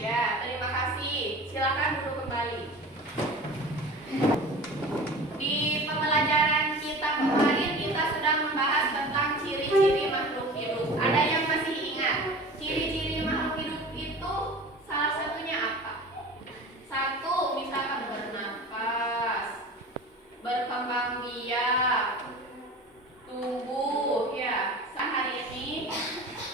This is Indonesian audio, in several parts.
Ya, terima kasih. Silakan duduk kembali. Di pembelajaran kita kemarin kita sudah membahas tentang ciri-ciri makhluk hidup. Ada yang masih ingat? Ciri-ciri makhluk hidup itu salah satunya apa? Satu, misalkan bernapas, berkembang biak, tumbuh, ya. Hari ini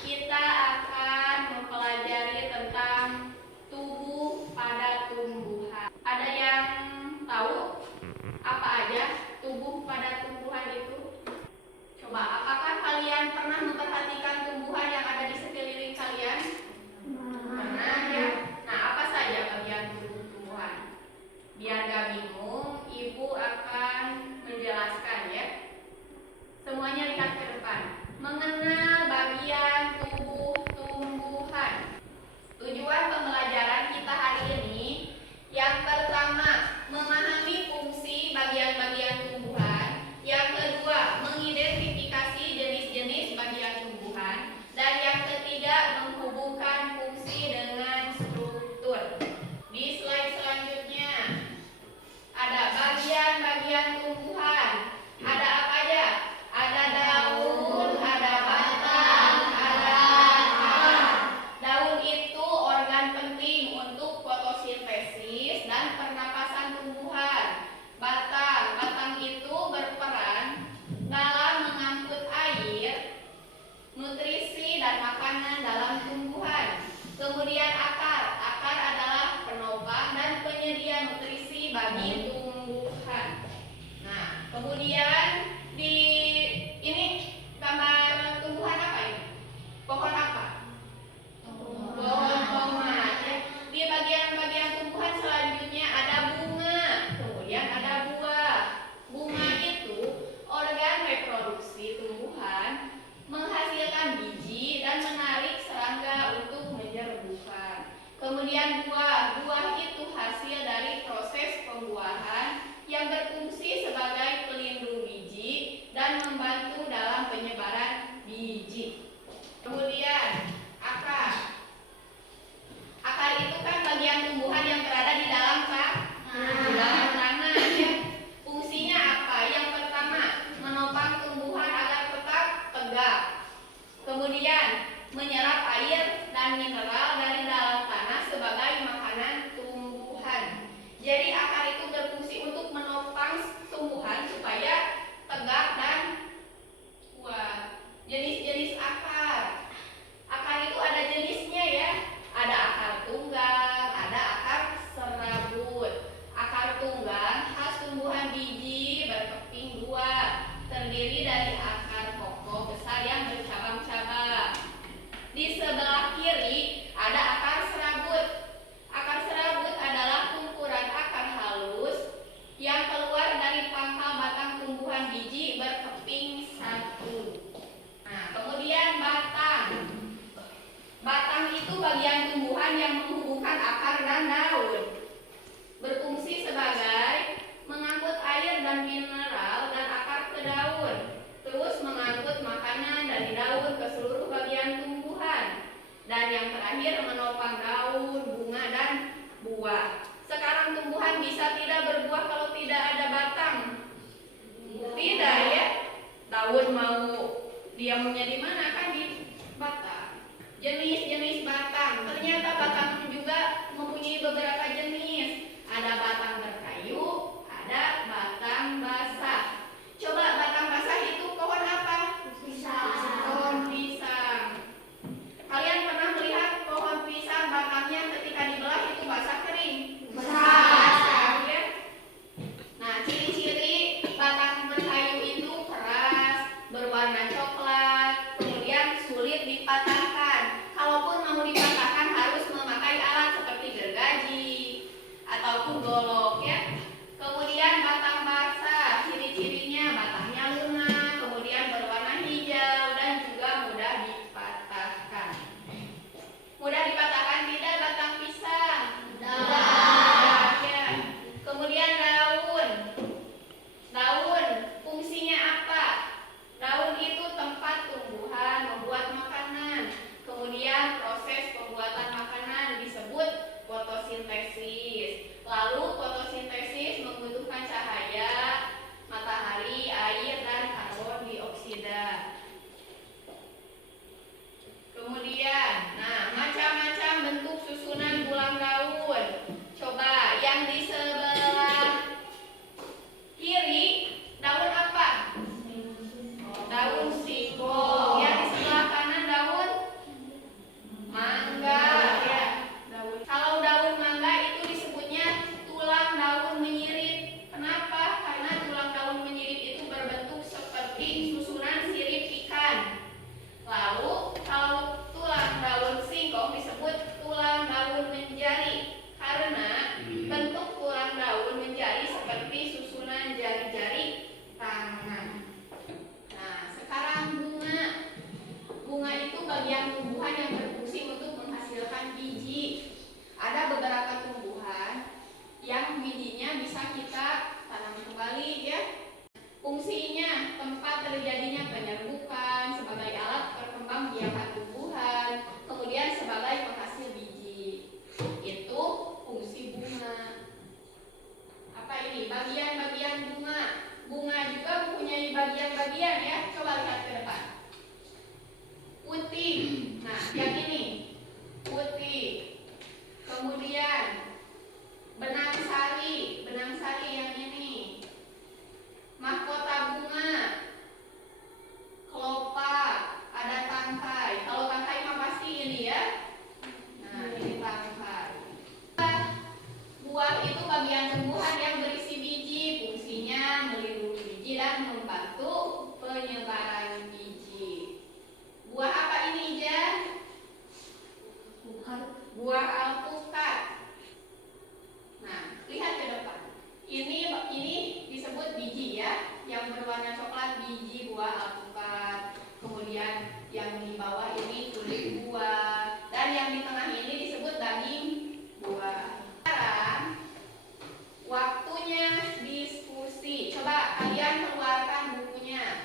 kita akan mempelajari tentang tubuh pada tumbuhan. Ada yang tahu apa aja tubuh pada tumbuhan itu? Coba, apakah kalian pernah memperhatikan tumbuhan yang ada di sekeliling kalian? Pernah ya? Nah, apa saja bagian tubuh tumbuhan? Biar gak bingung, ibu akan menjelaskan ya. Semuanya lihat ke depan. Mengenal bagian tubuh tumbuhan. Tujuan pembelajaran kita hari ini yang pertama, memahami fungsi bagian-bagian tumbuhan. Yang kedua, mengidentifikasi jenis-jenis bagian tumbuhan. Dan yang ketiga, menghubungkan fungsi dengan struktur. Di slide selanjutnya ada bagian-bagian tumbuhan. Ada apa aja? Ada daun, ada batang, ada akar. Daun itu organ penting untuk fotosintesis dan pernapasan tumbuhan. Batang itu berperan dalam mengangkut air, nutrisi dan makanan dalam tumbuhan. Kemudian akar adalah penopang dan penyedia nutrisi bagi tumbuhan. Nah, kemudian di ini gambar tumbuhan apa ini? Pohon apa? Pohon tomat ya. Di bagian-bagian tumbuhan selanjutnya ada bunga, kemudian ada buah. Bunga itu organ reproduksi tumbuhan, menghasilkan biji dan menarik serangga untuk menyerbukan. Kemudian buah itu hasil dari proses pembuahan yang berfungsi sebagai pelindung biji dan membantu dalam penyebaran biji. Kemudian akar itu kan bagian tumbuhan yang berada di dalam tanah ya. Fungsinya apa? Yang pertama, menopang tumbuhan agar tetap tegak. Kemudian menyerap air dan mineral dari dalam tanah sebagai makanan tumbuhan. Jadi akar itu berfungsi untuk menopang tumbuhan supaya tegak dan kuat. Jenis-jenis akar. Akar itu ada jenisnya ya. Ada akar tunggang, ada akar serabut. Akar tunggang khas tumbuhan biji berkeping dua, terdiri dari akar pokok besar yang bercabang-cabang. Di sebelah kiri ada akar serabut. Akar serabut adalah kumpulan akar halus yang keluar dari pangkal batang tumbuhan biji berkeping satu. Nah, kemudian batang. Batang itu bagian tumbuhan yang menghubungkan akar dan daun. Berfungsi sebagai mengangkut air dan mineral dan akar ke daun. Terus mengangkut makanan dari daun ke seluruh bagian tumbuhan. Dan yang terakhir menopang daun, bunga dan buah. Sekarang tumbuhan bisa tidak berbuah kalau tidak ada batang. Tidak ya. Daun mau dia maunya di mana kan di batang. Jenis-jenis batang. Ternyata batang juga mempunyai beberapa jenis. Ada batang berkayu, ada batang basah. Coba batang basah itu pohon apa? Pisang. Pohon pisang. Kalian pernah melihat pohon pisang batangnya ketika dibelah itu basah kering? Basah ya. Nah, ciri-ciri batang berkayu itu keras, berwarna coklat, kemudian sulit dipatahkan. Kalau buah alpukat. Nah, lihat ke depan. Ini disebut biji ya, yang berwarna coklat biji buah alpukat. Kemudian yang di bawah ini kulit buah, dan yang di tengah ini disebut daging buah. Sekarang waktunya diskusi. Coba kalian keluarkan bukunya.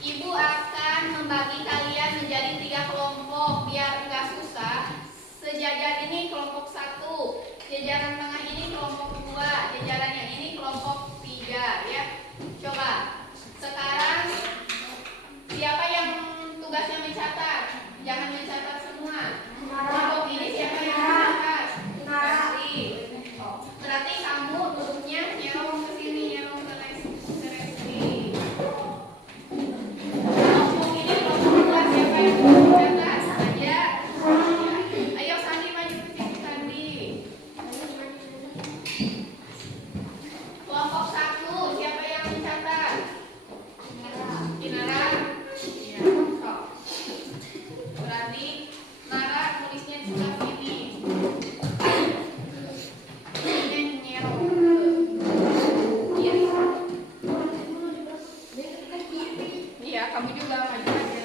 Ibu akan membagi kalian menjadi 3 kelompok biar enggak susah. Sejajar ini kelompok 1, jajaran tengah ini kelompok 2, jajaran yang ini kelompok 3 ya. Coba sekarang siapa yang tugasnya mencatat? Jangan mencatat semua. Kelompok ini siapa yang mencatat? Berarti kamu duduknya nyerong ke sini, nyerong ke Resti. Kelompok ini kelompok 2 siapa yang mencatat? Saja. Ayo Sandi maju ke sini Sandi. Kelompok 1 siapa yang mencatat? Kinara. Iya. Sok. Berarti Nara tulisnya di sebelah sini. Ini nyerong ke kiri. Iya, kamu juga maju aja.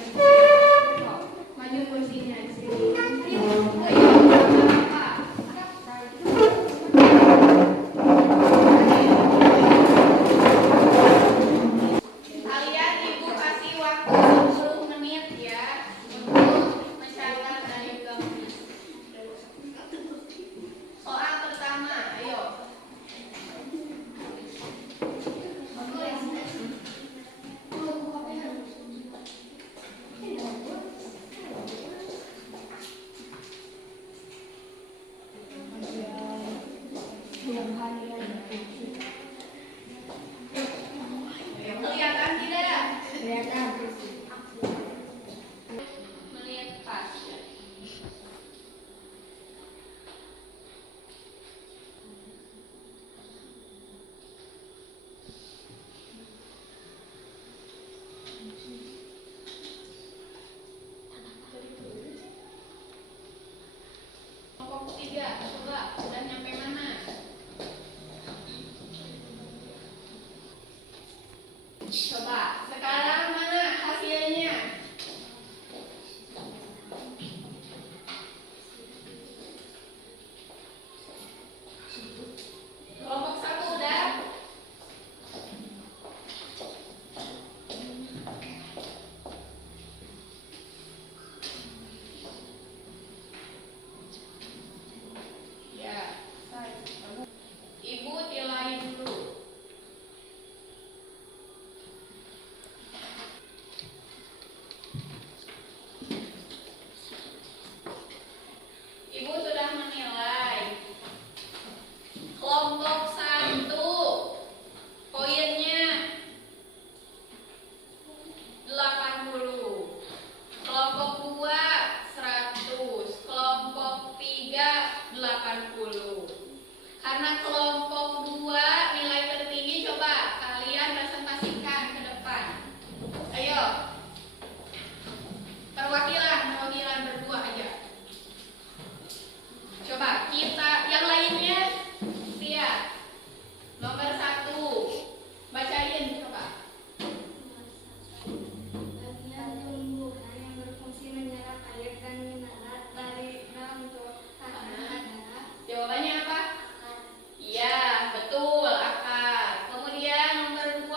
Maju kursinya di sini. Ayo, apa? Kalian ibu kasih waktu 10 menit ya untuk mencatat dan juga menulis. Soal pertama, ayo. Kelihatan tidak? Menit pas. Kelompok 3, coba udah nyampe mana? Coba sekarang mana hasilnya? Kelompok 1 udah? Ya. Ibu tilain dulu. Ibu sudah menilai. Kelompok 1 poinnya 80. Kelompok 2 100. Kelompok 3 80. Karena kelompok 2 nilai tertinggi, coba kalian presentasikan ke depan. Ayo. Perwakilan berdua aja. Coba kita yang lainnya lihat. Nomor 1. Bacain coba. Bagian tumbuhan yang berfungsi menyerap air dan mineral dari dalam tanah adalah Jawabannya apa? Iya, betul, akar. Kemudian nomor 2.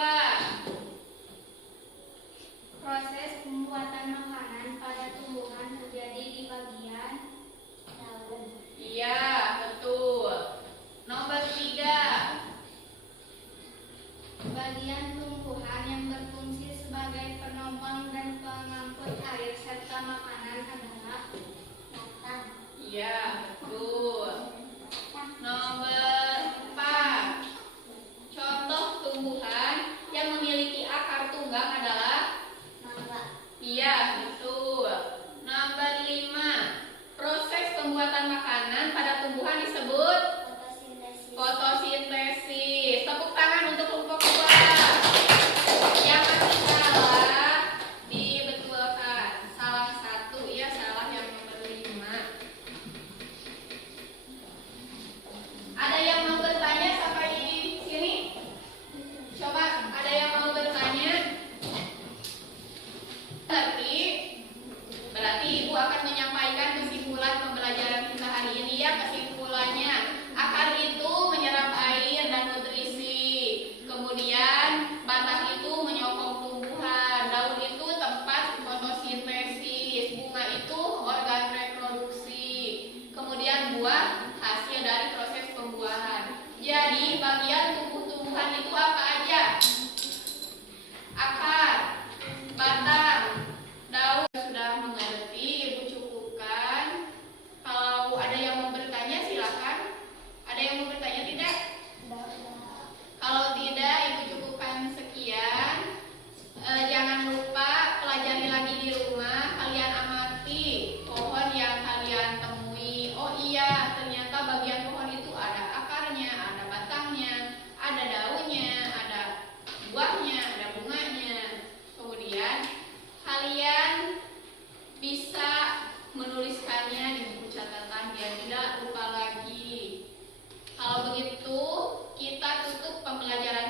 proses pembuatan makanan pada tumbuhan terjadi di bagian daun. Iya, betul. Nomor 3. Bagian tumbuhan yang berfungsi sebagai penopang dan pengangkut air serta makanan adalah batang. Iya, betul. Nomor 4. Contoh tumbuhan yang memiliki akar tunggang adalah? Mangga. Iya, betul. Nomor 5. Proses pembuatan makanan pada tumbuhan disebut Fotosintesis. fotosintesis. Tepuk tangan untuk kelompok 2. Yang masih salah dibetulkan. Salah 1 ya, salah yang nomor 5. pembelajaran